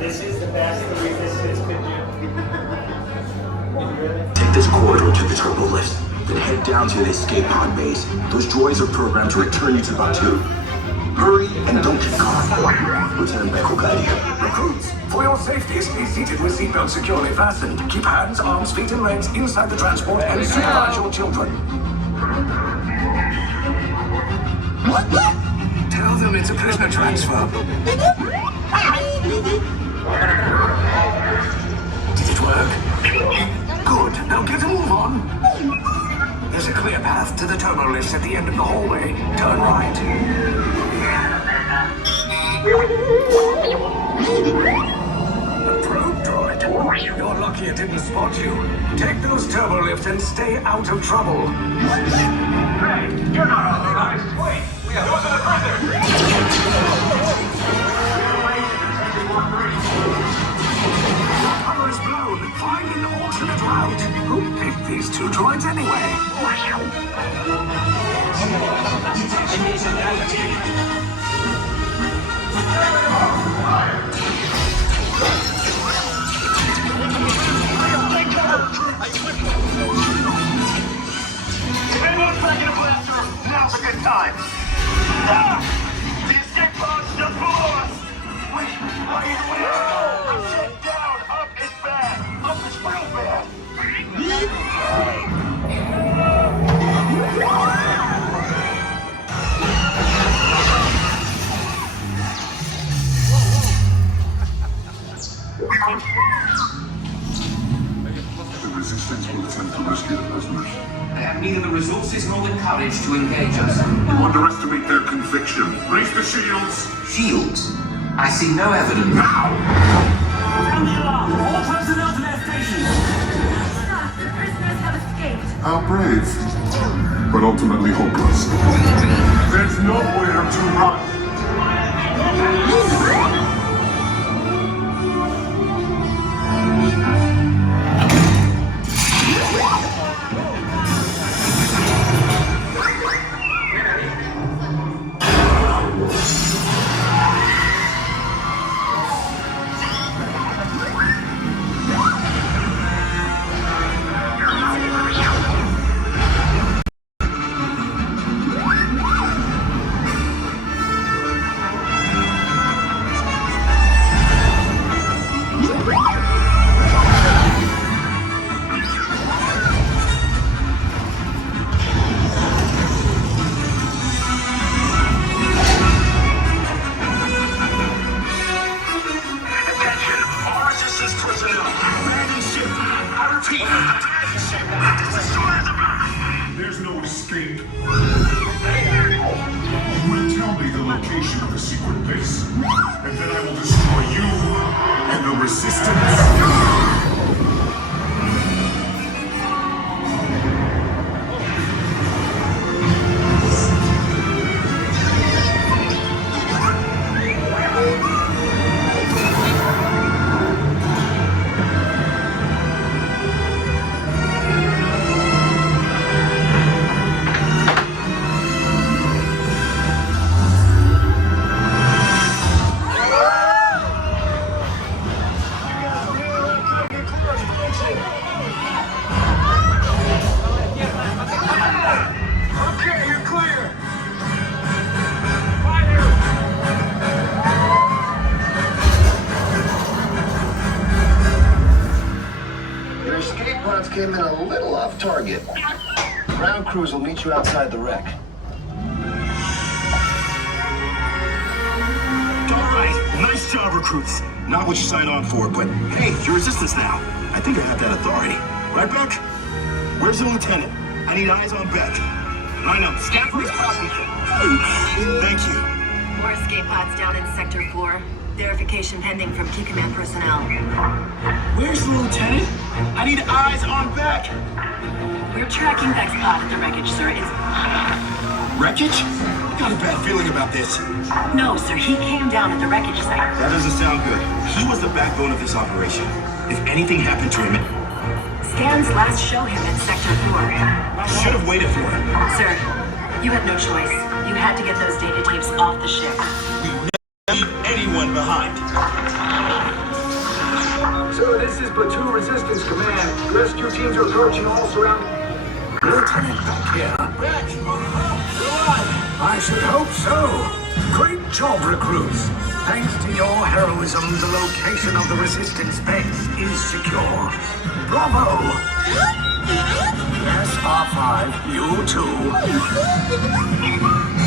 This is the best the resistance could do. Take this corridor to the turbo lift, then head down to the escape pod base. Those droids are programmed to return you to Batu. Hurry and don't get caught. Lieutenant Beck will guide you. Recruits, for your safety, stay seated with seatbelts securely fastened. Keep hands, arms, feet, and legs inside the transport and supervise your children. Tell them it's a prisoner transfer. Did it work? Good. Now get a move on. There's a clear path to the turbo lift at the end of the hallway. Turn right. A probe droid. You're lucky it didn't spot you. Take those turbo lifts and stay out of trouble. Hey, you're not authorized. Wait, those are the prisoners. Cover is blown. Find an alternate route. Who picked these two droids anyway? Anyone's back in a blaster? Now's a good time. Ah! The escape pod's just below us. Wait, either way. Sit down. Up is bad. Up is real bad. The resistance will attempt to rescue the prisoners. They have neither the resources nor the courage to engage us. You underestimate their conviction. Raise the shields! Shields? I see no evidence. Now! Sound the alarm. All personnel to their stations. Sir, the prisoners have escaped. How brave, but ultimately hopeless. There's nowhere to run. There's no escape. You will tell me the location of the secret base, and then I will destroy you and the resistance. Came in a little off target. Ground crews will meet you outside the wreck. All right, nice job, recruits. Not what you signed on for, but hey, you're resistance now. I think I have that authority. Right, Beck? Where's the lieutenant? I need eyes on Beck. I know. Scan for his property. Thank you. More escape pods down in Sector 4. Verification pending from key command personnel. Where's the lieutenant? I need eyes on Beck. We're tracking Beck's pod at the wreckage, sir. It's... Wreckage? I got a bad feeling about this. No, sir. He came down at the wreckage site. That doesn't sound good. He was the backbone of this operation. If anything happened to him, Scans last show him in Sector 4. I should have waited for him. Sir, you had no choice. You had to get those data tapes off the ship. We never leave anyone behind. So this is Platoon Resistance Command. Rescue teams are approaching all surrounding. Lieutenant back here. I should hope so. Great job, recruits. Thanks to your heroism, the location of the Resistance base is secure. Bravo! Yes, R5, you too.